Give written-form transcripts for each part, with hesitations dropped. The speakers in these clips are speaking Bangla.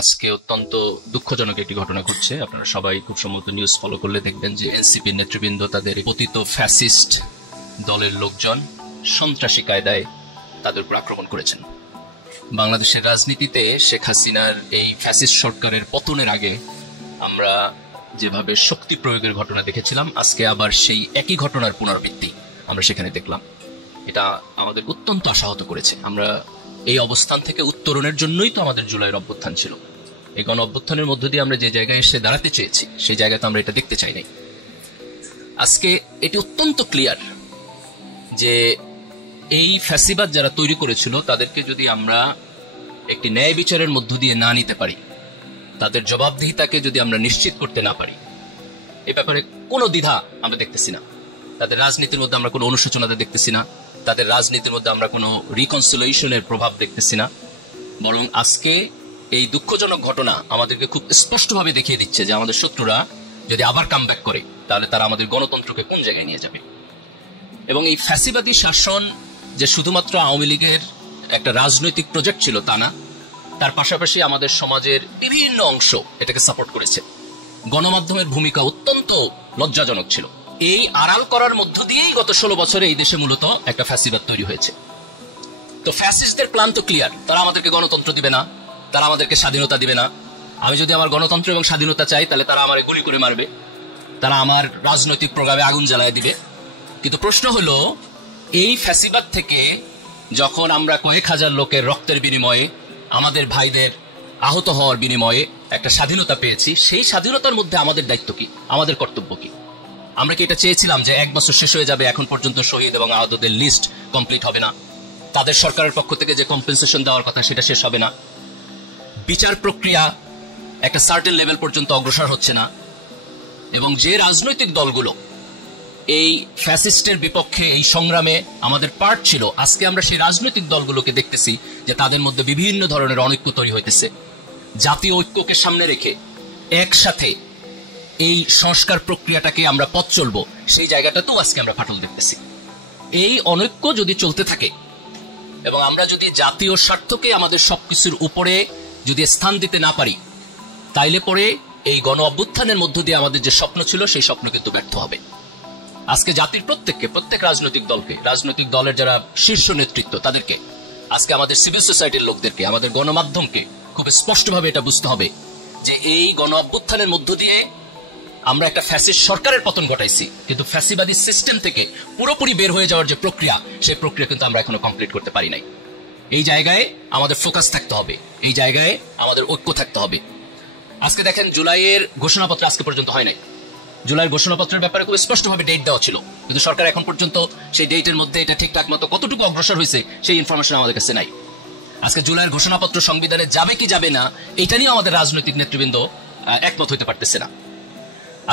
আজকে অত্যন্ত দুঃখজনক একটি ঘটনা ঘটছে। আপনারা সবাই খুব সম্ভবত নিউজ ফলো করলে দেখবেন যে এনসিপির নেতৃবৃন্দ তাদের পতিত ফ্যাসিস্ট দলের লোকজন সন্ত্রাসী কায়দায় তাদের উপর আক্রমণ করেছেন। বাংলাদেশের রাজনীতিতে শেখ হাসিনার এই ফ্যাসিস্ট সরকারের পতনের আগে আমরা যেভাবে শক্তি প্রয়োগের ঘটনা দেখেছিলাম, আজকে আবার সেই একই ঘটনার পুনরাবৃত্তি আমরা সেখানে দেখলাম। এটা আমাদের অত্যন্ত আশাহত করেছে। আমরা এই অবস্থান থেকে উত্তরণের জন্যই তো আমাদের জুলাইয়ের অভ্যুত্থান ছিল। এই গণ অভ্যুত্থানের মধ্য দিয়ে আমরা যে জায়গায় এসে দাঁড়াতে চেয়েছি সেই জায়গায় তো আমরা এটা দেখতে চাই নাই। আজকে এটি অত্যন্ত ক্লিয়ার যে এই ফ্যাসিবাদ যারা তৈরি করেছিল তাদেরকে যদি আমরা একটি ন্যায় বিচারের মধ্য দিয়ে না নিতে পারি, তাদের জবাবদিহিতাকে যদি আমরা নিশ্চিত করতে না পারি, এ ব্যাপারে কোনো দ্বিধা আমরা দেখতেছি না। তাদের রাজনীতির মধ্যে আমরা কোনো অনুশোচনাতে দেখতেছি না, তাদের রাজনীতির মধ্যে আমরা কোনো রিকনসিলিয়েশনের প্রভাব দেখতেছি না। বরং আজকে এই দুঃখজনক ঘটনা আমাদেরকে খুব স্পষ্টভাবে দেখিয়ে দিচ্ছে যে আমাদের শত্রুরা যদি আবার কামব্যাক করে তাহলে তারা আমাদের গণতন্ত্রকে কোন জায়গায় নিয়ে যাবে। এবং এই ফ্যাসিবাদী শাসন যে শুধুমাত্র আওয়ামী লীগের একটা রাজনৈতিক প্রজেক্ট ছিল তা না, তার পাশাপাশি আমাদের সমাজের বিভিন্ন অংশ এটাকে সাপোর্ট করেছে। গণমাধ্যমের ভূমিকা অত্যন্ত লজ্জাজনক ছিল। এই আড়াল করার মধ্য দিয়েই গত 16 বছরে এই দেশে মূলত একটা ফ্যাসিবাদ তৈরি হয়েছে। তো ফ্যাসিস্টদের প্ল্যান তো ক্লিয়ার, তারা আমাদেরকে গণতন্ত্র দিবে না, তারা আমাদেরকে স্বাধীনতা দিবে না। আমি যদি আমার গণতন্ত্র এবং স্বাধীনতা চাই তাহলে তারা আমার গুলি করে মারবে, তারা আমার রাজনৈতিক প্রোগ্রামে আগুন জ্বালায় দিবে। কিন্তু প্রশ্ন হলো, এই ফ্যাসিবাদ থেকে যখন আমরা কয়েক হাজার লোকের রক্তের বিনিময়ে, আমাদের ভাইদের আহত হওয়ার বিনিময়ে একটা স্বাধীনতা পেয়েছি, সেই স্বাধীনতার মধ্যে আমাদের দায়িত্ব কি, আমাদের কর্তব্য কি? আমরা কি এটা চেয়েছিলাম যে 1 বছর শেষ হয়ে যাবে, এখন পর্যন্ত শহীদ এবং আহতদের লিস্ট কমপ্লিট হবে না, তাদের সরকারের পক্ষ থেকে যে কম্পেনসেশন দেওয়ার কথা সেটা শেষ হবে না, বিচার প্রক্রিয়া একটা সার্টেন লেভেল পর্যন্ত অগ্রসর হচ্ছে না, এবং যে রাজনৈতিক দলগুলো এই ফ্যাসিস্টের বিপক্ষে এই সংগ্রামে আমাদের পার্ট ছিল, আজকে আমরা সেই রাজনৈতিক দলগুলোকে দেখতেছি যে তাদের মধ্যে বিভিন্ন ধরনের অনৈক্য তৈরি হইতেছে। জাতীয় ঐক্যকে সামনে রেখে একসাথে এই সংস্কার প্রক্রিয়াটাকে আমরা পথ চলবো, সেই জায়গাটাতেও আজকে আমরা ফাটল দেখতেছি। এই অনৈক্য যদি চলতে থাকে এবং আমরা যদি জাতীয় স্বার্থকে আমাদের সবকিছুর উপরে যদি স্থান দিতে না পারি, তাইলে পরে এই গণ অভ্যুত্থানের মধ্য দিয়ে আমাদের যে স্বপ্ন ছিল সেই স্বপ্ন কিন্তু ব্যর্থ হবে। আজকে জাতির প্রত্যেক রাজনৈতিক দলকে, রাজনৈতিক দলের যারা শীর্ষ নেতৃত্ব তাদেরকে, আজকে আমাদের সিভিল সোসাইটির লোকদেরকে, আমাদের গণমাধ্যমকে খুব স্পষ্টভাবে এটা বুঝতে হবে যে এই গণ অভ্যুত্থানের মধ্য দিয়ে আমরা একটা ফ্যাসিস্ট সরকারের পতন ঘটাইছি, কিন্তু ফ্যাসিবাদী সিস্টেম থেকে পুরোপুরি বের হয়ে যাওয়ার যে প্রক্রিয়া, সেই প্রক্রিয়া কিন্তু আমরা এখনো কমপ্লিট করতে পারি নাই। এই জায়গায় আমাদের ফোকাস থাকতে হবে, এই জায়গায় আমাদের ঐক্য থাকতে হবে। আজকে দেখেন, জুলাইয়ের ঘোষণাপত্র আজকে পর্যন্ত হয় নাই। জুলাইয়ের ঘোষণাপত্রের ব্যাপারে খুব স্পষ্টভাবে ডেট দেওয়া ছিল, কিন্তু সরকার এখন পর্যন্ত সেই ডেটের মধ্যে এটা ঠিকঠাক মতো কতটুকু অগ্রসর হয়েছে সেই ইনফরমেশন আমাদের কাছে নাই। আজকে জুলাইয়ের ঘোষণাপত্র সংবিধানে যাবে কি যাবে না, এটা নিয়ে আমাদের রাজনৈতিক নেতৃবৃন্দ একমত হইতে পারতেছে না।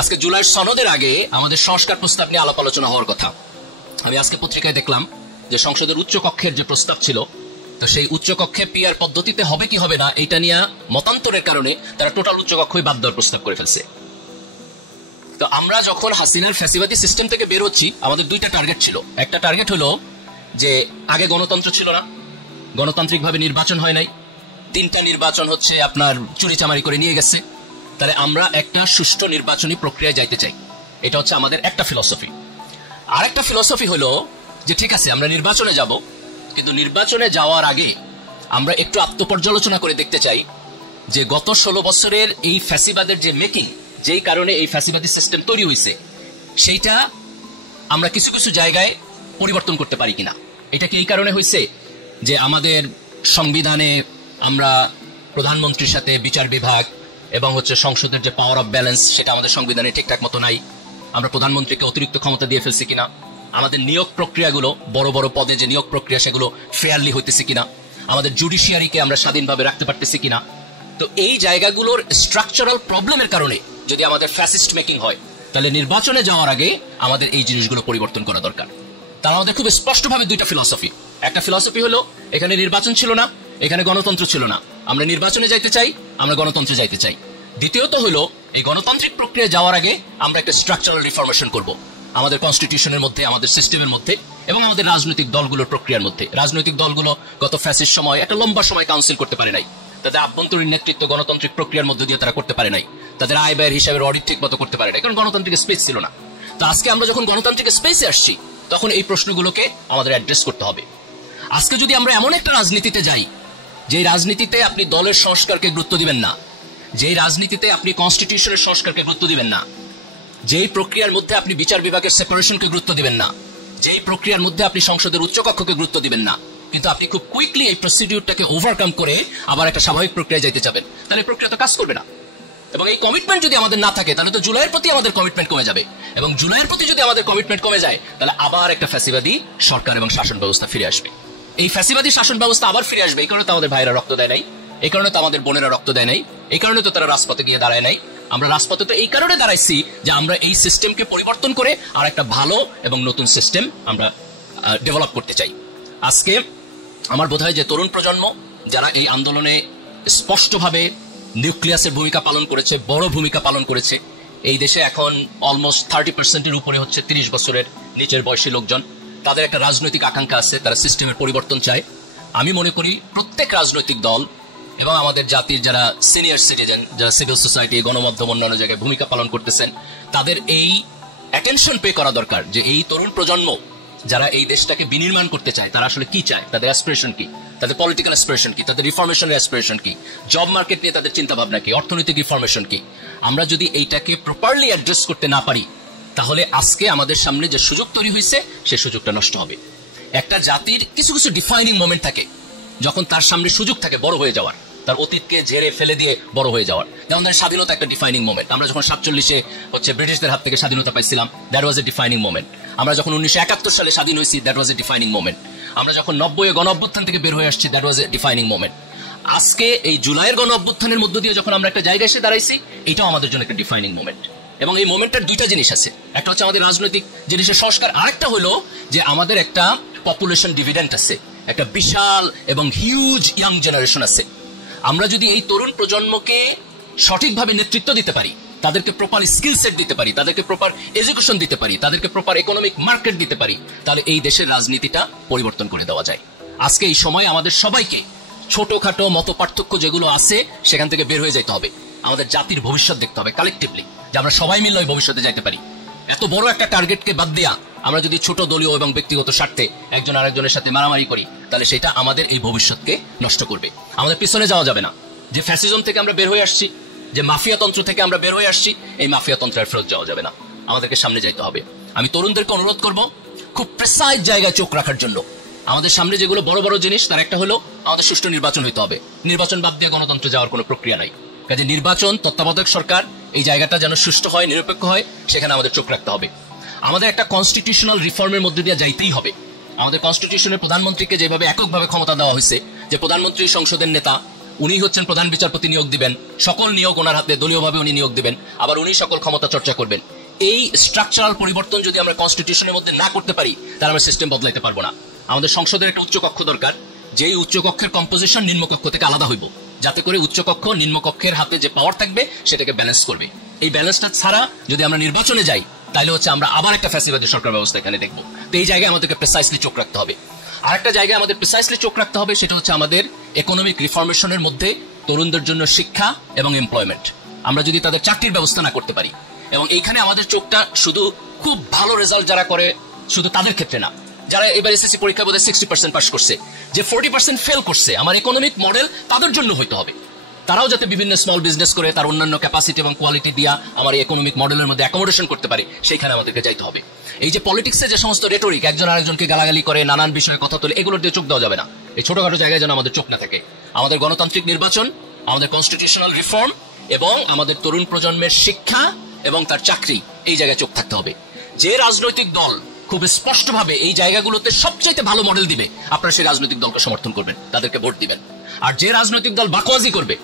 আজকে জুলাইয়ের সনদের আগে আমাদের সংস্কার প্রস্তাব নিয়ে আলাপ আলোচনা হওয়ার কথা। আমি আজকে পত্রিকায় দেখলাম যে সংসদের উচ্চ কক্ষের যে প্রস্তাব ছিল, তো সেই উচ্চ কক্ষে পিআর পদ্ধতিতে হবে কি হবে না এটা নিয়ে মতান্তরের কারণে তারা টোটাল উচ্চ কক্ষই বাদ দেওয়ার প্রস্তাব করে ফেলছে। তো আমরা যখন হাসিনার ফ্যাসিবাদী সিস্টেম থেকে বের হচ্ছি, আমাদের 2টা টার্গেট ছিল। একটা টার্গেট হলো যে আগে গণতন্ত্র ছিল না, গণতান্ত্রিকভাবে নির্বাচন হয় নাই, 3টা নির্বাচন হচ্ছে আপনার চুরিচামারি করে নিয়ে গেছে, তাহলে আমরা একটা সুষ্ঠু নির্বাচনী প্রক্রিয়ায় যাইতে চাই। এটা হচ্ছে আমাদের একটা ফিলসফি। আর একটা ফিলসফি হলো যে ঠিক আছে, আমরা নির্বাচনে যাব, কিন্তু নির্বাচনে যাওয়ার আগে আমরা একটু আত্মপর্যালোচনা করে দেখতে চাই যে গত 16 বছরের এই ফ্যাসিবাদের যে মেকিং, যেই কারণে এই ফ্যাসিবাদী সিস্টেম তৈরি হয়েছে, সেইটা আমরা কিছু কিছু জায়গায় পরিবর্তন করতে পারি কিনা। এটা কি এই কারণে হয়েছে যে আমাদের সংবিধানে আমরা প্রধানমন্ত্রীর সাথে বিচার বিভাগ এবং হচ্ছে সংসদের যে পাওয়ার অফ ব্যালেন্স, সেটা আমাদের সংবিধানে ঠিকঠাক মতো নাই, আমরা প্রধানমন্ত্রীকে অতিরিক্ত ক্ষমতা দিয়ে ফেলছি কিনা, আমাদের নিয়োগ প্রক্রিয়াগুলো, বড় বড় পদে যে নিয়োগ প্রক্রিয়া সেগুলো ফেয়ারলি হইতেছে কিনা, আমাদের জুডিশিয়ারিকে আমরা স্বাধীনভাবে রাখতে পারতেছি কিনা। তো এই জায়গাগুলোর স্ট্রাকচারাল প্রবলেমের কারণে যদি আমাদের ফ্যাসিস্ট মেকিং হয়, তাহলে নির্বাচনে যাওয়ার আগে আমাদের এই জিনিসগুলো পরিবর্তন করা দরকার। তার আমাদের খুব স্পষ্টভাবে 2টা ফিলসফি। একটা ফিলসফি হলো এখানে নির্বাচন ছিল না, এখানে গণতন্ত্র ছিল না, আমরা নির্বাচনে যাইতে চাই, আমরা গণতন্ত্রে যাইতে চাই। দ্বিতীয়ত হলো এই গণতান্ত্রিক প্রক্রিয়া যাওয়ার আগে আমরা একটা স্ট্রাকচারাল রিফরমেশন করব, আমাদের কনস্টিটিউশনের মধ্যে, আমাদের সিস্টেমের মধ্যে এবং আমাদের রাজনৈতিক দলগুলোর প্রক্রিয়ার মধ্যে। রাজনৈতিক দলগুলো গত ফ্যাসিস্ট সময় একটা লম্বা সময় কাউন্সিল করতে পারে নাই, তাদের আভ্যন্তরীণ নেতৃত্ব গণতান্ত্রিক প্রক্রিয়ার মধ্যে দিয়ে তারা করতে পারে নাই, তাদের আয় ব্যয়ের হিসাবের অডিট ঠিক মতো করতে পারে নাই, কারণ গণতান্ত্রিক স্পেস ছিল না। তো আজকে আমরা যখন গণতান্ত্রিক স্পেসে আসছি তখন এই প্রশ্নগুলোকে আমাদের অ্যাড্রেস করতে হবে। আজকে যদি আমরা এমন একটা রাজনীতিতে যাই যে রাজনীতিতে আপনি দলের সংস্কারকে গুরুত্ব দিবেন না, যে রাজনীতিতে আপনি কনস্টিটিউশনের সংস্কারকে গুরুত্ব দিবেন না, যেই প্রক্রিয়ার মধ্যে আপনি বিচার বিভাগের সেপারেশনকে গুরুত্ব দিবেন না, যেই প্রক্রিয়ার মধ্যে আপনি সংসদের উচ্চকক্ষকে গুরুত্ব দিবেন না, কিন্তু আপনি খুব কুইকলি এই প্রসিডিউরটাকে ওভারকাম করে আবার একটা স্বাভাবিক প্রক্রিয়ায় যাইতে চাবেন, তাহলে প্রক্রিয়া তো কাজ করবে না। এবং এই কমিটমেন্ট যদি আমাদের না থাকে তাহলে তো জুলাইয়ের প্রতি আমাদের কমিটমেন্ট কমে যাবে, এবং জুলাইয়ের প্রতি যদি আমাদের কমিটমেন্ট কমে যায় তাহলে আবার একটা ফ্যাসিবাদী সরকার এবং শাসন ব্যবস্থা ফিরে আসবে। এই ফ্যাসিবাদী শাসন ব্যবস্থা আবার ফিরে আসবে। এই কারণে তো আমাদের ভাইরা রক্ত দেয় নাই, এই কারণে তো আমাদের বোনেরা রক্ত দেয় নাই, এই কারণে তো তারা রাজপথে গিয়ে দাঁড়ায় নাই। আমরা রাজপথে তো এই কারণে দাঁড়াইছি যে আমরা এই সিস্টেমকে পরিবর্তন করে আর একটা ভালো এবং নতুন সিস্টেম আমরা ডেভেলপ করতে চাই। আজকে আমার বোধ হয় যে তরুণ প্রজন্ম যারা এই আন্দোলনে স্পষ্টভাবে নিউক্লিয়াসের ভূমিকা পালন করেছে, বড় ভূমিকা পালন করেছে, এই দেশে এখন অলমোস্ট 30% উপরে হচ্ছে 30 বছরের নিচের বয়সী লোকজন, তাদের একটা রাজনৈতিক আকাঙ্ক্ষা আছে, তারা সিস্টেমের পরিবর্তন চায়। আমি মনে করি প্রত্যেক রাজনৈতিক দল এবং আমাদের জাতির যারা সিনিয়র সিটিজেন, যারা সিভিল সোসাইটি, গণমাধ্যম, অন্যান্য জায়গায় ভূমিকা পালন করতেছেন, তাদের এই অ্যাটেনশন পে করা দরকার যে এই তরুণ প্রজন্ম যারা এই দেশটাকে বিনির্মাণ করতে চায় তারা আসলে কি চায়, তাদের অ্যাসপিরেশন কি, তাদের পলিটিক্যাল অ্যাসপিরেশন কি, তাদের রিফরমেশনের অ্যাসপিরেশন কি, জব মার্কেট নিয়ে তাদের চিন্তা ভাবনা কি, অর্থনৈতিক রিফরমেশন কি। আমরা যদি এইটাকে প্রপারলি অ্যাড্রেস করতে না পারি তাহলে আজকে আমাদের সামনে যে সুযোগ তৈরি হয়েছে সেই সুযোগটা নষ্ট হবে। একটা জাতির কিছু কিছু ডিফাইনিং মোমেন্ট থাকে যখন তার সামনে সুযোগ থাকে বড় হয়ে যাওয়ার, তার অতীতকে ঝেড়ে ফেলে দিয়ে বড় হয়ে যাওয়ার। যেমন তার স্বাধীনতা একটা ডিফাইনিং মোমেন্ট। আমরা যখন 47-এ ব্রিটিশদের হাত থেকে স্বাধীনতা পাইছিলাম, that was A defining moment. আমরা যখন 1971 সালে স্বাধীন হয়েছি, that was A defining moment. আমরা যখন 90-এ গণ অভ্যুত্থান থেকে বের হয়ে আসছি, that was A defining moment. আজকে এই জুলাইয়ের গণ অভ্যুত্থানের মধ্য দিয়ে যখন আমরা একটা জায়গায় এসে দাঁড়াইছি, এটাও আমাদের জন্য একটা ডিফাইনিং মোমেন্ট। এবং এই মোমেন্টটার দুইটা জিনিস আছে, একটা হচ্ছে আমাদের রাজনৈতিক জিনিসের সংস্কার, আরেকটা হলো যে আমাদের একটা পপুলেশন ডিভিডেন্ট আছে, একটা বিশাল এবং হিউজ ইয়াং জেনারেশন আছে। আমরা যদি এই তরুণ প্রজন্মকে সঠিকভাবে নেতৃত্ব দিতে পারি, তাদেরকে প্রপার স্কিল সেট দিতে পারি, তাদেরকে প্রপার এডুকেশন দিতে পারি, তাদেরকে প্রপার ইকোনমিক মার্কেট দিতে পারি, তাহলে এই দেশের রাজনীতিটা পরিবর্তন করে দেওয়া যায়। আজকে এই সময় আমাদের সবাইকে ছোটখাটো মত পার্থক্য যেগুলো আছে সেখান থেকে বের হয়ে যেতে হবে। আমাদের জাতির ভবিষ্যৎ দেখতে হবে কালেকটিভলি, যে আমরা সবাই মিলে ওই ভবিষ্যতে যাইতে পারি। এত বড় একটা টার্গেটকে বাদ দিয়া আমরা যদি ছোট দলীয় এবং ব্যক্তিগত স্বার্থে একজন আরেকজনের সাথে মারামারি করি তাহলে সেটা আমাদের এই ভবিষ্যৎকে নষ্ট করবে। আমাদের পিছনে যাওয়া যাবে না। যে ফ্যাসিজম থেকে আমরা বের হয়ে আসছি, যে মাফিয়াতন্ত্র থেকে আমরা বের হয়ে আসছি, এই মাফিয়াতন্ত্রের ফেরত যাওয়া যাবে না, আমাদেরকে সামনে যাইতে হবে। আমি তরুণদেরকে অনুরোধ করব খুব প্রেসাইজ জায়গায় চোখ রাখার জন্য। আমাদের সামনে যেগুলো বড় বড় জিনিস, তার একটা হলো আমাদের সুষ্ঠু নির্বাচন হইতে হবে। নির্বাচন বাদ দিয়ে গণতন্ত্রে যাওয়ার কোনো প্রক্রিয়া নাই। কাজে নির্বাচন, তত্ত্বাবধায়ক সরকার, এই জায়গাটা যেন সুষ্ঠু হয়, নিরপেক্ষ হয়, সেখানে আমাদের চোখ রাখতে হবে। আমাদের একটা কনস্টিটিউশনাল রিফর্মের মধ্যে দিয়ে যাইতেই হবে। আমাদের কনস্টিটিউশনের প্রধানমন্ত্রীকে যেভাবে এককভাবে ক্ষমতা দেওয়া হয়েছে, যে প্রধানমন্ত্রী সংসদের নেতা, উনি হচ্ছেন প্রধান বিচারপতি নিয়োগ দিবেন, সকল নিয়োগ ওনার হাতে, দলীয়ভাবে উনি নিয়োগ দিবেন, আবার উনি সকল ক্ষমতা চর্চা করবেন। এই স্ট্রাকচারাল পরিবর্তন যদি আমরা কনস্টিটিউশনের মধ্যে না করতে পারি তাহলে আমরা সিস্টেম বদলাইতে পারবো না। আমাদের সংসদের একটা উচ্চকক্ষ দরকার, যেই উচ্চকক্ষের কম্পোজিশন নিম্নকক্ষ থেকে আলাদা হইব, যাতে করে উচ্চকক্ষ নিম্নকক্ষের হাতে যে পাওয়ার থাকবে সেটাকে ব্যালেন্স করবে। এই ব্যালেন্সটা ছাড়া যদি আমরা নির্বাচনে যাই তাহলে হচ্ছে আমরা আবার একটা ফ্যাসিবাদী সরকার ব্যবস্থা এখানে দেখবো। তো এই জায়গায় আমাদেরকে প্রিসাইসলি চোখ রাখতে হবে। আরেকটা জায়গায় আমাদের প্রিসাইসলি চোখ রাখতে হবে, সেটা হচ্ছে আমাদের ইকোনমিক রিফরমেশনের মধ্যে তরুণদের জন্য শিক্ষা এবং এমপ্লয়মেন্ট। আমরা যদি তাদের চাকরির ব্যবস্থা না করতে পারি, এবং এইখানে আমাদের চোখটা শুধু খুব ভালো রেজাল্ট যারা করে শুধু তাদের ক্ষেত্রে না, যারা এবার এসএসসি পরীক্ষা বোধহয় 60% পাস করছে, যে 40% ফেল করছে, আমার ইকোনমিক মডেল তাদের জন্য হইতে হবে। তারাও যাতে বিভিন্ন স্মল বিজনেস করে তার অন্যান্য ক্যাপাসিটি এবং কোয়ালিটি দিয়া আমার ইকোনমিক মডেলের মধ্যে অ্যাকোমোডেশন করতে পারে, সেইখানে আমাদেরকে যাইতে হবে। এই যে পলিটিক্সে যে সমস্ত রেটরিক, একজন আরেকজনকে গালাগালি করে, নানান বিষয়ে কথা তোলে, এগুলোর দিয়ে চোখ দেওয়া যাবে না। এই ছোটখাটো জায়গায় যেন আমাদের চোখ না থাকে। আমাদের গণতান্ত্রিক নির্বাচন, আমাদের কনস্টিটিউশনাল রিফর্ম এবং আমাদের তরুণ প্রজন্মের শিক্ষা এবং তার চাকরি, এই জায়গায় চোখ থাকতে হবে। যে রাজনৈতিক দল খুব স্পষ্টভাবে এই জায়গাগুলোতে সবচাইতে ভালো মডেল দিবে, আপনারা সেই রাজনৈতিক দলকে সমর্থন করবেন, তাদেরকে ভোট দিবেন। আর যে রাজনৈতিক দল বাকওয়াজি করবে,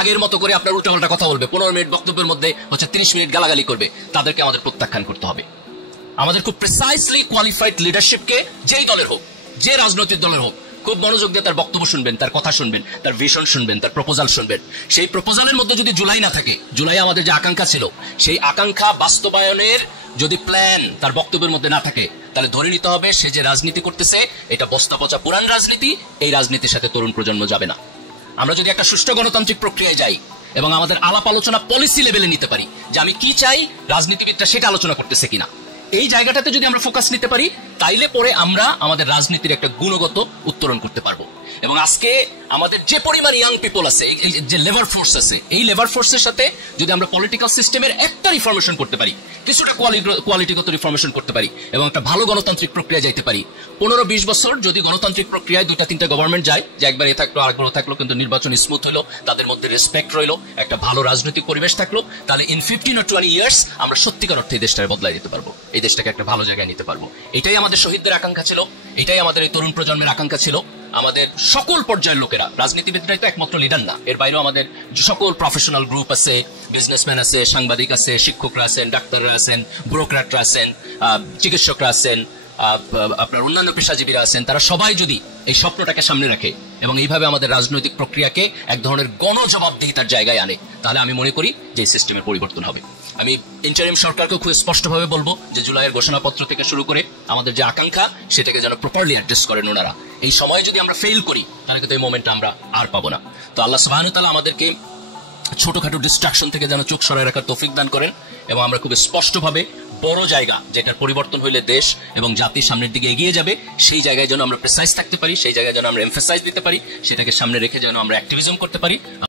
আগের মতো করে আপনার উল্টাপাল্টা কথা বলবে, 15 মিনিট বক্তব্যের মধ্যে 30 মিনিট গালাগালি করবে, তাদেরকে আমাদের প্রত্যাখ্যান করতে হবে। আমাদের খুব প্রিসাইসলি কোয়ালিফাইড লিডারশিপকে, যেই দলের হোক, যে রাজনৈতিক দলের হোক, খুব মনোযোগ দিয়ে তার বক্তব্য শুনবেন, তার কথা শুনবেন, তার ভিশন শুনবেন, তার প্রপোজাল শুনবেন। সেই প্রপোজালের মধ্যে যদি জুলাই না থাকে, জুলাই আমাদের যে আকাঙ্ক্ষা ছিল, সেই আকাঙ্ক্ষা বাস্তবায়নের যদি প্ল্যান তার বক্তব্যের মধ্যে না থাকে, তাহলে ধরে নিতে হবে সে যে রাজনীতি করতেছে এটা বস্তা পচা পুরান রাজনীতি, এই রাজনীতির সাথে তরুণ প্রজন্ম যাবে না। আমরা যদি একটা সুষ্ঠু গণতান্ত্রিক প্রক্রিয়ায় যাই এবং আমাদের আলাপ আলোচনা পলিসি লেভেলে নিতে পারি যে আমি কি চাই, রাজনীতিবিদরা সেটা আলোচনা করতেছে কিনা, এই জায়গাটাতে যদি আমরা ফোকাস নিতে পারি, তাইলে পরে আমরা আমাদের রাজনীতির একটা গুণগত উত্তরণ করতে পারবো। এবং আজকে আমাদের যে পরিমাণ ইয়াং পিপল আছে, যে লেবার ফোর্স আছে, এই লেবার ফোর্সের সাথে যদি আমরা পলিটিক্যাল সিস্টেমের একটা রিফরমেশন করতে পারি, কিছুটা কোয়ালিটিগত রিফরমেশন করতে পারি এবং একটা ভালো গণতান্ত্রিক প্রক্রিয়া যাইতে পারি, 15-20 বছর যদি গণতান্ত্রিক প্রক্রিয়ায় 2-3টা গভর্নমেন্ট যায়, যে একবার এ থাকলো আরেকবার থাকলো, কিন্তু নির্বাচন স্মুথ হলো, তাদের মধ্যে রেসপেক্ট রইলো, একটা ভালো রাজনৈতিক পরিবেশ থাকলো, তাহলে ইন 15 or 20 ইয়ার্স আমরা সত্যিকার অর্থে এই দেশটাকে বদলাই দিতে পারবো, এই দেশটাকে একটা ভালো জায়গায় নিতে পারবো। এটাই আমাদের শহীদদের আকাঙ্ক্ষা ছিল, এটাই আমাদের এই তরুণ প্রজন্মের আকাঙ্ক্ষা ছিল। আমাদের সকল পর্যায়ের লোকেরা, রাজনীতিবিদরাই তো একমাত্র লিডার না, এর বাইরেও আমাদের সকল প্রফেশনাল গ্রুপ আছে, বিজনেসম্যান আছে, সাংবাদিক আছে, শিক্ষকরা আছেন, ডাক্তাররা আছেন, ব্যুরোক্র্যাটরা আছেন, চিকিৎসকরা আছেন, আপনার অন্যান্য পেশাজীবীরা আছেন, তারা সবাই যদি এই স্বপ্নটাকে সামনে রাখে এবং এইভাবে আমাদের রাজনৈতিক প্রক্রিয়াকে এক ধরনের গণজবাবদিহিতার জায়গায় আনে, তাহলে আমি মনে করি যে এই সিস্টেমের পরিবর্তন হবে। আমি ইন্টারিম সরকারকে খুব স্পষ্টভাবে বলবো যে জুলাইয়ের ঘোষণাপত্র থেকে শুরু করে আমাদের যে আকাঙ্ক্ষা, সেটাকে যেন প্রপারলি অ্যাড্রেস করেন ওনারা। এই সময়ে যদি আমরা ফেল করি, তাহলে কিন্তু এই মোমেন্টটা আমরা আর পাবো না। তো আল্লাহ সুবহানাহু ওয়া তাআলা আমাদেরকে ছোটখাটো ডিস্ট্রাকশন থেকে যেন চোখ সরায় রাখার তৌফিক দান করেন এবং আমরা খুব স্পষ্টভাবে বড় জায়গা, যেটার পরিবর্তন হইলে দেশ এবং জাতির সামনের দিকে এগিয়ে যাবে, সেই জায়গায় যেন আমরা প্রেসাইজ থাকতে পারি, সেই জায়গায় যেন আমরা এমফাসাইজ দিতে পারি, সেটাকে সামনে রেখে যেন আমরা অ্যাক্টিভিজম করতে পারি।